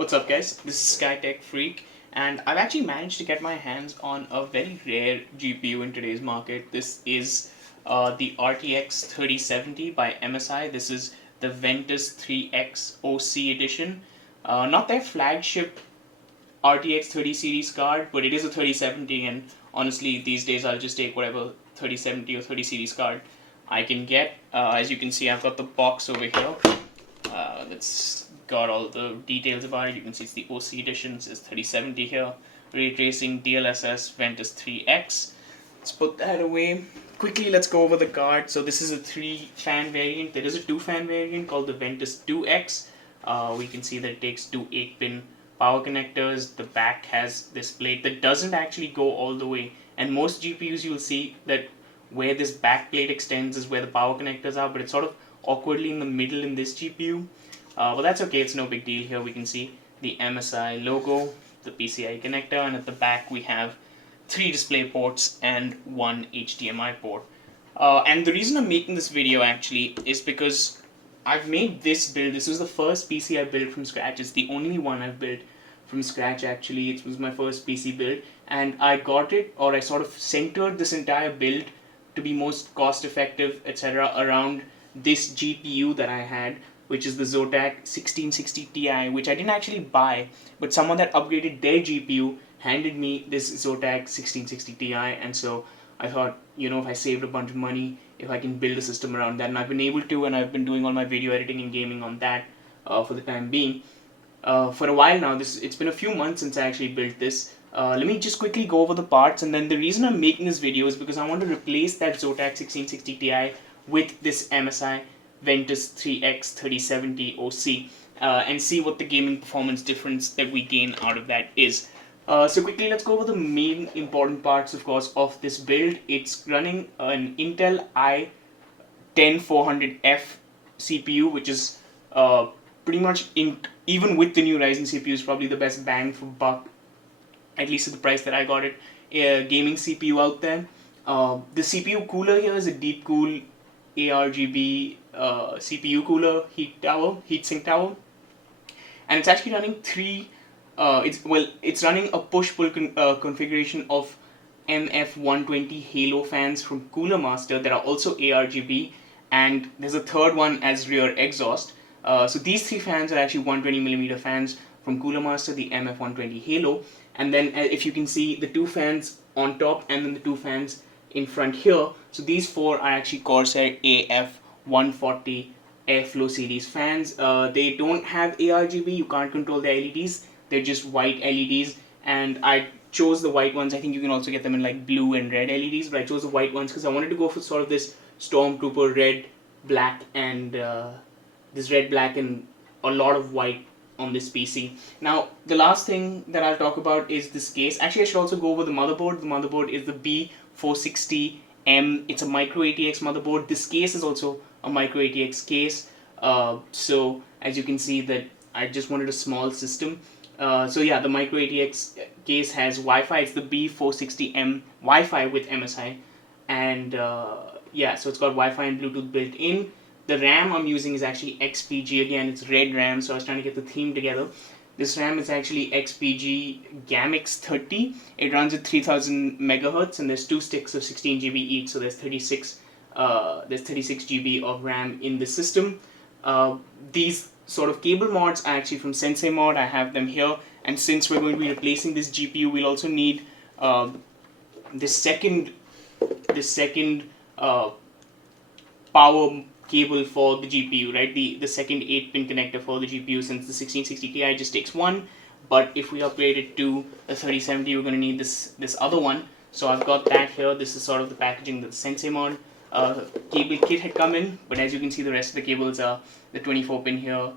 What's up, guys? This is SkyTech Freak, and I've actually managed to get my hands on a very rare GPU in today's market. This is the RTX 3070 by MSI. This is the Ventus 3X OC edition. Not their flagship RTX 30 series card, but it is a 3070, and honestly, these days I'll just take whatever 3070 or 30 series card I can get. As you can see, I've got the box over here. That's got all the details about it. You can see it's the OC edition. It says 3070 here. Ray tracing, DLSS, Ventus 3X. Let's put that away. Quickly, let's go over the card. So this is a 3-fan variant. There is a 2-fan variant called the Ventus 2X. We can see that it takes two 8-pin power connectors. The back has this plate that doesn't actually go all the way. And most GPUs you'll see that where this back plate extends is where the power connectors are, but it's sort of awkwardly in the middle in this GPU. But that's okay, it's no big deal. Here we can see the MSI logo, the PCI connector, and at the back we have 3 display ports and 1 HDMI port. And the reason I'm making this video actually is because I've made this build. This was the first PC I built from scratch. It's the only one I've built from scratch actually. It was my first PC build, and I got it, or I sort of centered this entire build to be most cost effective, etc., around this GPU that I had, which is the Zotac 1660 Ti, which I didn't actually buy, but someone that upgraded their GPU handed me this Zotac 1660 Ti, and so I thought, if I saved a bunch of money, if I can build a system around that, and I've been able to, and I've been doing all my video editing and gaming on that for the time being. For a while now, it's been a few months since I actually built this. Let me just quickly go over the parts, and then the reason I'm making this video is because I want to replace that Zotac 1660 Ti with this MSI Ventus 3X 3070 OC and see what the gaming performance difference that we gain out of that is. So quickly, let's go over the main important parts, of course, of this build. It's running an Intel i10-400F CPU, which is pretty much, even with the new Ryzen CPU, is probably the best bang for buck, at least at the price that I got it, gaming CPU out there. The CPU cooler here is a Deepcool ARGB CPU cooler heatsink tower, and it's actually running it's running a push-pull configuration of MF120 Halo fans from Cooler Master that are also ARGB, and there's a third one as rear exhaust. So these 3 fans are actually 120mm fans from Cooler Master, the MF120 Halo, and then if you can see the 2 fans on top and then the 2 fans in front here. So these 4 are actually Corsair AF140 Airflow series fans. They don't have ARGB, you can't control the LEDs, they're just white LEDs, and I chose the white ones. I think you can also get them in like blue and red LEDs, but I chose the white ones because I wanted to go for sort of this Stormtrooper red, black, and this red, black, and a lot of white on this PC. Now, the last thing that I'll talk about is this case. Actually, I should also go over the motherboard. The motherboard is the B460M. It's a micro ATX motherboard. This case is also a micro ATX case. So, as you can see, that I just wanted a small system. So yeah, the micro ATX case has Wi-Fi. It's the B460M Wi-Fi with MSI. And yeah, so it's got Wi-Fi and Bluetooth built in. The RAM I'm using is actually XPG. Again, it's red RAM, so I was trying to get the theme together. This RAM is actually XPG GAMX 30. It runs at 3000 megahertz, and there's 2 sticks of 16 GB each, so there's 36 GB of RAM in the system. These sort of cable mods are actually from Sensei Mod. I have them here, and since we're going to be replacing this GPU, we'll also need this second power cable for the GPU, right? The second 8-pin connector for the GPU, since the 1660 Ti just takes 1, but if we upgrade it to a 3070, we're going to need this other one. So I've got that here. This is sort of the packaging that the Sensei Mod cable kit had come in, but as you can see, the rest of the cables are the 24-pin here,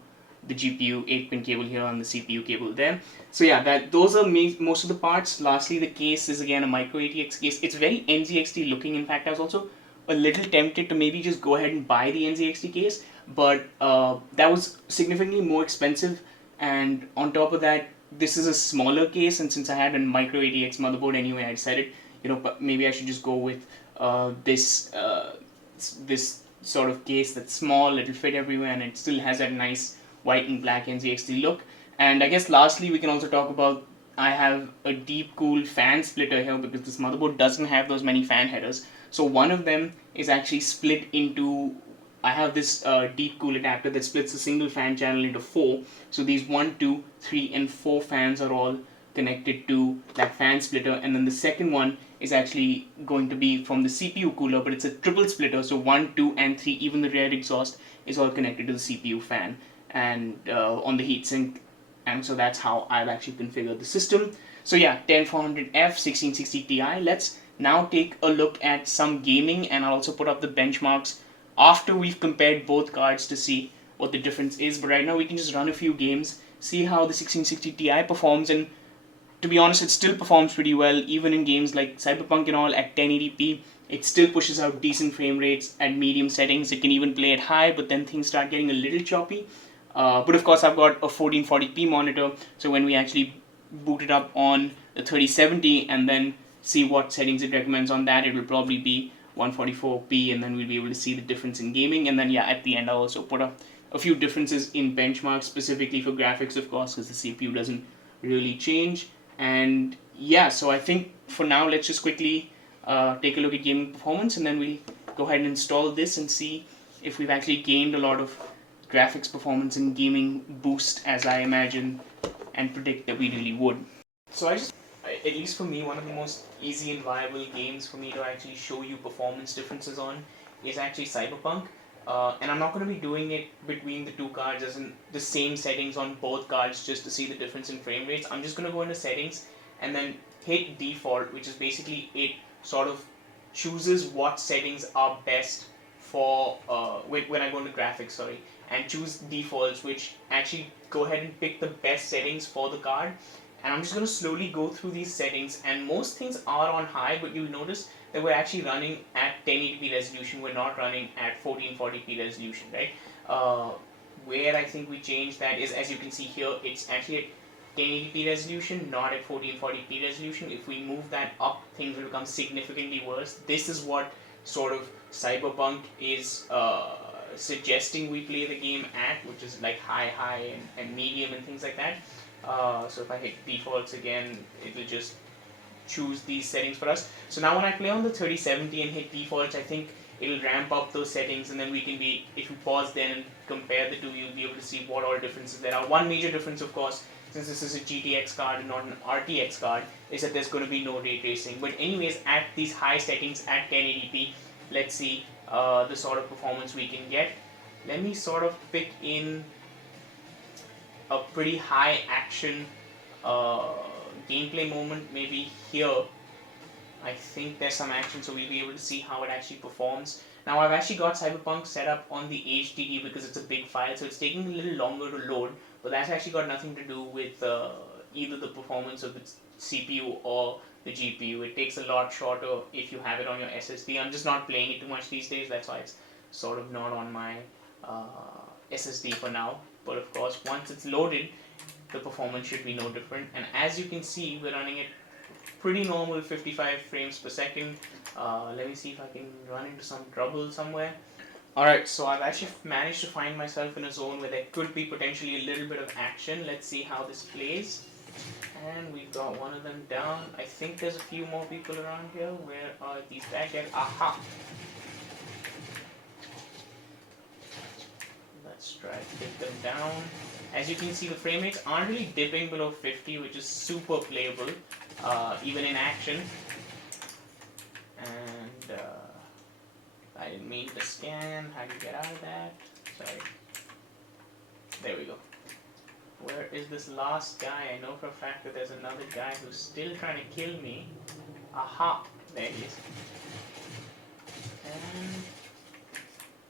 the GPU 8-pin cable here, and the CPU cable there. So yeah, those are most of the parts. Lastly, the case is again a micro ATX case. It's very NZXT looking. In fact, I was also a little tempted to maybe just go ahead and buy the NZXT case, but that was significantly more expensive, and on top of that, this is a smaller case, and since I had a micro ATX motherboard anyway, I decided, maybe I should just go with this sort of case that's small, it'll fit everywhere, and it still has that nice white and black NZXT look. And I guess lastly, we can also talk about I have a deep cool fan splitter here because this motherboard doesn't have those many fan headers. So one of them is actually split into. I have this deep cool adapter that splits a single fan channel into four. So these 1, 2, 3, and 4 fans are all connected to that fan splitter, and then the second one is actually going to be from the CPU cooler, but it's a triple splitter. So 1, 2, and 3, even the rear exhaust is all connected to the CPU fan and on the heatsink, and so that's how I've actually configured the system. So yeah, 10400F 1660 Ti. Let's now take a look at some gaming, and I'll also put up the benchmarks after we've compared both cards to see what the difference is. But right now we can just run a few games, see how the 1660 Ti performs, and to be honest, it still performs pretty well, even in games like Cyberpunk and all at 1080p. It still pushes out decent frame rates at medium settings. It can even play at high, but then things start getting a little choppy. But of course, I've got a 1440p monitor, so when we actually boot it up on the 3070 and then see what settings it recommends on that, it will probably be 144p, and then we'll be able to see the difference in gaming. And then, yeah, at the end, I'll also put up a few differences in benchmarks, specifically for graphics, of course, because the CPU doesn't really change. And yeah, so I think for now, let's just quickly take a look at gaming performance, and then we'll go ahead and install this and see if we've actually gained a lot of graphics performance and gaming boost as I imagine and predict that we really would. So at least for me, one of the most easy and viable games for me to actually show you performance differences on is actually Cyberpunk. And I'm not going to be doing it between the two cards as in the same settings on both cards just to see the difference in frame rates. I'm just going to go into settings and then hit default, which is basically it sort of chooses what settings are best for when I go into graphics, sorry, and choose defaults, which actually go ahead and pick the best settings for the card. And I'm just going to slowly go through these settings, and most things are on high, but you'll notice that we're actually running at 1080p resolution. We're not running at 1440p resolution, right? Where I think we changed that is, as you can see here, it's actually at 1080p resolution, not at 1440p resolution. If we move that up, things will become significantly worse. This is what sort of Cyberpunk is suggesting we play the game at, which is like high, and medium and things like that. So if I hit defaults again, it will just choose these settings for us. So now when I play on the 3070 and hit defaults, I think it'll ramp up those settings, and then we can be, if you pause then and compare the two, you'll be able to see what all differences there are. One major difference, of course, since this is a GTX card and not an RTX card, is that there's going to be no ray tracing. But anyways, at these high settings at 1080p, let's see the sort of performance we can get. Let me sort of pick in a pretty high action gameplay moment maybe here. I think there's some action, so we'll be able to see how it actually performs. Now I've actually got Cyberpunk set up on the HDD because it's a big file, so it's taking a little longer to load, but that's actually got nothing to do with either the performance of the CPU or the GPU. It takes a lot shorter if you have it on your SSD. I'm just not playing it too much these days, that's why it's sort of not on my SSD for now. But of course, once it's loaded, the performance should be no different. And as you can see, we're running it pretty normal 55 frames per second. Let me see if I can run into some trouble somewhere. Alright, so I've actually managed to find myself in a zone where there could be potentially a little bit of action. Let's see how this plays. And we've got one of them down. I think there's a few more people around here. Where are these guys? Aha! Let's try to take them down. As you can see, the frame rates aren't really dipping below 50, which is super playable, even in action. And I didn't mean to scan. How do you get out of that? Sorry. There we go. Where is this last guy? I know for a fact that there's another guy who's still trying to kill me. Aha! There he is. And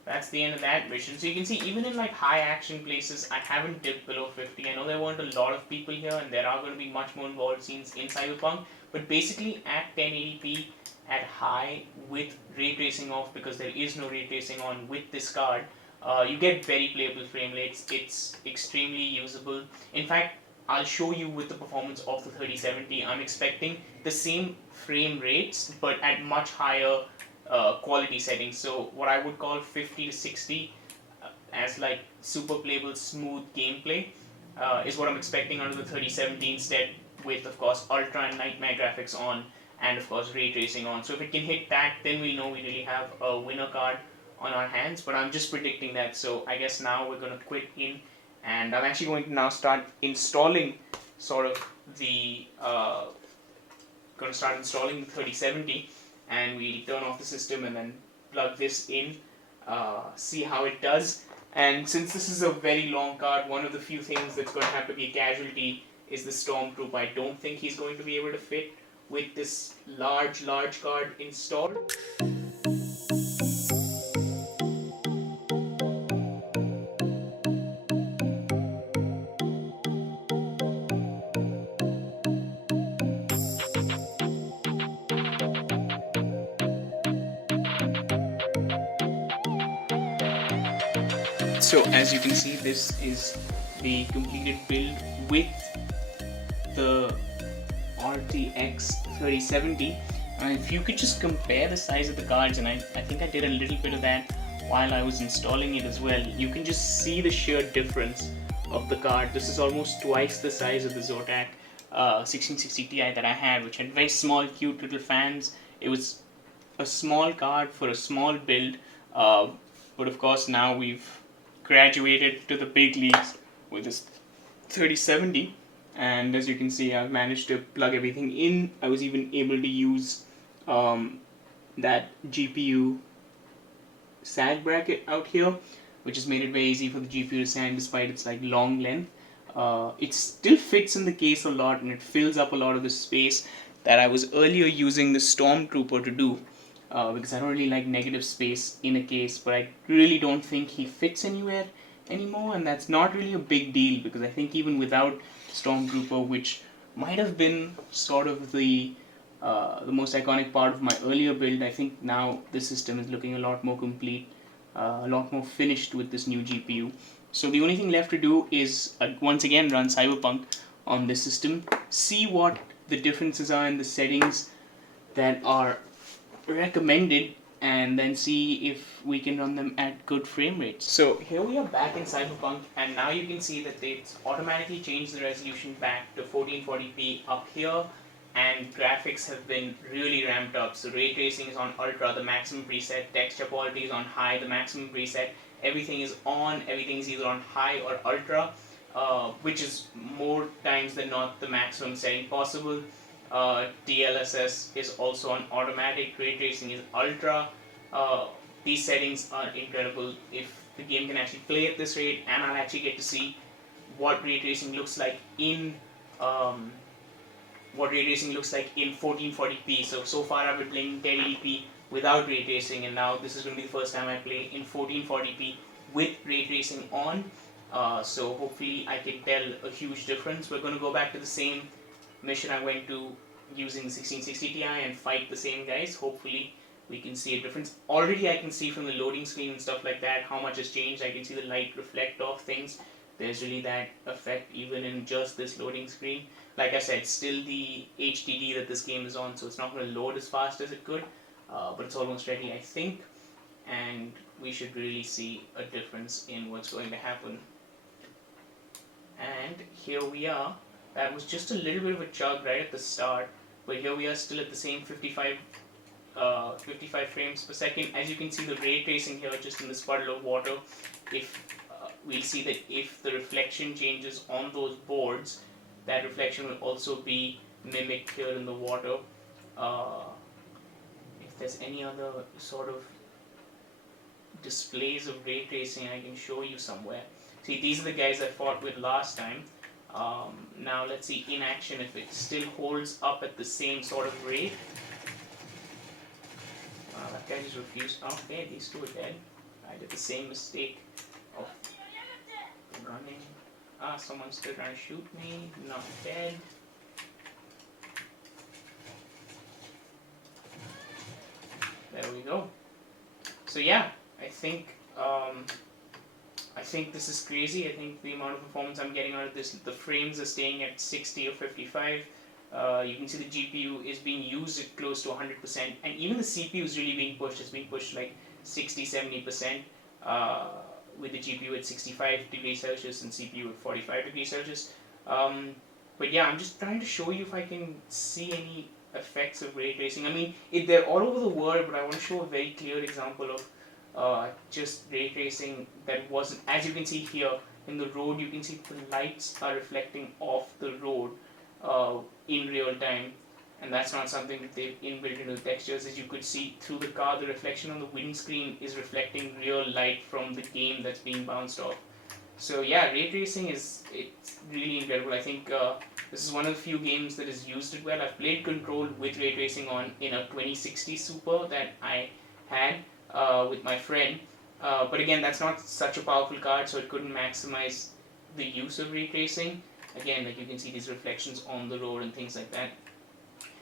that's the end of that mission. So you can see, even in like high action places, I haven't dipped below 50. I know there weren't a lot of people here, and there are going to be much more involved scenes in Cyberpunk, but basically at 1080p at high with ray tracing off, because there is no ray tracing on with this card, you get very playable frame rates. It's extremely usable. In fact, I'll show you with the performance of the 3070. I'm expecting the same frame rates, but at much higher quality settings. So what I would call 50 to 60 as like super playable, smooth gameplay. is what I'm expecting out of the 3070 instead, with of course ultra and nightmare graphics on, and of course ray tracing on. So if it can hit that, then we know we really have a winner card on our hands. But I'm just predicting that, so I guess now we're going to quit in, and I'm actually going to now start installing sort of the going to start installing the 3070, and we'll turn off the system and then plug this in, see how it does. And since this is a very long card, one of the few things that's going to have to be a casualty is the Stormtrooper. I don't think he's going to be able to fit with this large card installed. So as you can see, this is the completed build with the RTX 3070. And if you could just compare the size of the cards, and I think I did a little bit of that while I was installing it as well, you can just see the sheer difference of the card. This is almost twice the size of the Zotac 1660 Ti that I had, which had very small cute little fans. It was a small card for a small build, but of course now we've graduated to the big leagues with this 3070, and as you can see, I've managed to plug everything in. I was even able to use that GPU sag bracket out here, which has made it very easy for the GPU to sag despite its like long length. It still fits in the case a lot, and it fills up a lot of the space that I was earlier using the Stormtrooper to do. Because I don't really like negative space in a case, but I really don't think he fits anywhere anymore, and that's not really a big deal because I think even without Stormtrooper, which might have been sort of the most iconic part of my earlier build, I think now the system is looking a lot more complete, a lot more finished with this new GPU. So the only thing left to do is once again run Cyberpunk on this system, see what the differences are in the settings that are recommended, and then see if we can run them at good frame rates. So here we are back in Cyberpunk, and now you can see that it's automatically changed the resolution back to 1440p up here, and graphics have been really ramped up. So ray tracing is on ultra, the maximum preset, texture quality is on high, the maximum preset, everything is on, everything is either on high or ultra, which is more times than not the maximum setting possible. DLSS is also on automatic, ray tracing is ultra. These settings are incredible. If the game can actually play at this rate, and I'll actually get to see what ray tracing looks like in 1440p. So far I've been playing 1080p without ray tracing, and now this is going to be the first time I play in 1440p with ray tracing on. So hopefully I can tell a huge difference. We're going to go back to the same mission I went to using the 1660 Ti and fight the same guys. Hopefully we can see a difference. Already I can see from the loading screen and stuff like that how much has changed. I can see the light reflect off things. There's really that effect even in just this loading screen. Like I said, still the HDD that this game is on, so it's not going to load as fast as it could, but it's almost ready, I think, and we should really see a difference in what's going to happen. And here we are. That was just a little bit of a chug right at the start, but here we are still at the same 55 frames per second. As you can see, the ray tracing here just in this puddle of water, if we'll see that if the reflection changes on those boards, that reflection will also be mimicked here in the water. If there's any other sort of displays of ray tracing I can show you somewhere. See, these are the guys I fought with last time. Now let's see in action if it still holds up at the same sort of rate. That guy just refused. Okay, these two are dead. I did the same mistake of running. Someone's still trying to shoot me. Not dead. There we go. So yeah, I think this is crazy. I think the amount of performance I'm getting out of this, the frames are staying at 60 or 55. You can see the GPU is being used at close to 100%, and even the CPU is really being pushed. It's being pushed like 60-70%, with the GPU at 65 degrees Celsius and CPU at 45 degrees Celsius. Um, but yeah, I'm just trying to show you if I can see any effects of ray tracing. I mean, they're all over the world, but I want to show a very clear example of just ray tracing that wasn't, as you can see here in the road, you can see the lights are reflecting off the road in real time, and that's not something that they've inbuilt into the textures. As you could see through the car, the reflection on the windscreen is reflecting real light from the game that's being bounced off. So yeah, ray tracing it's really incredible. I think this is one of the few games that has used it well. I've played Control with ray tracing on in a 2060 Super that I had with my friend. But again, that's not such a powerful card, so it couldn't maximize the use of ray tracing. Again, like you can see these reflections on the road and things like that.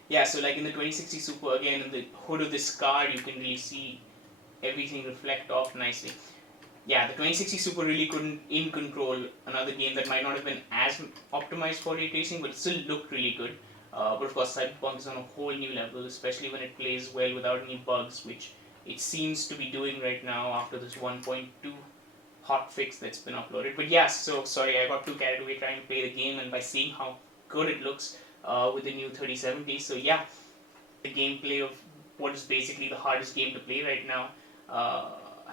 Yeah, so like in the 2060 Super, again, in the hood of this card, you can really see everything reflect off nicely. Yeah, the 2060 Super really couldn't in Control, another game that might not have been as optimized for ray tracing, but it still looked really good. But of course, Cyberpunk is on a whole new level, especially when it plays well without any bugs, which it seems to be doing right now after this 1.2 hotfix that's been uploaded. But yeah, so sorry, I got too carried away trying to play the game and by seeing how good it looks with the new 3070. So yeah, the gameplay of what is basically the hardest game to play right now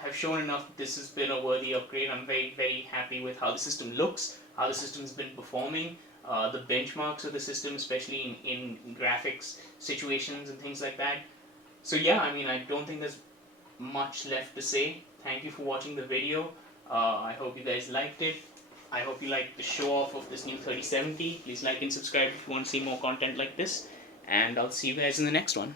have shown enough that this has been a worthy upgrade. I'm very, very happy with how the system looks, how the system's been performing, the benchmarks of the system, especially in graphics situations and things like that. So yeah, I mean, I don't think there's much left to say. Thank you for watching the video. I hope you guys liked it. I hope you liked the show off of this new 3070. Please like and subscribe if you want to see more content like this. And I'll see you guys in the next one.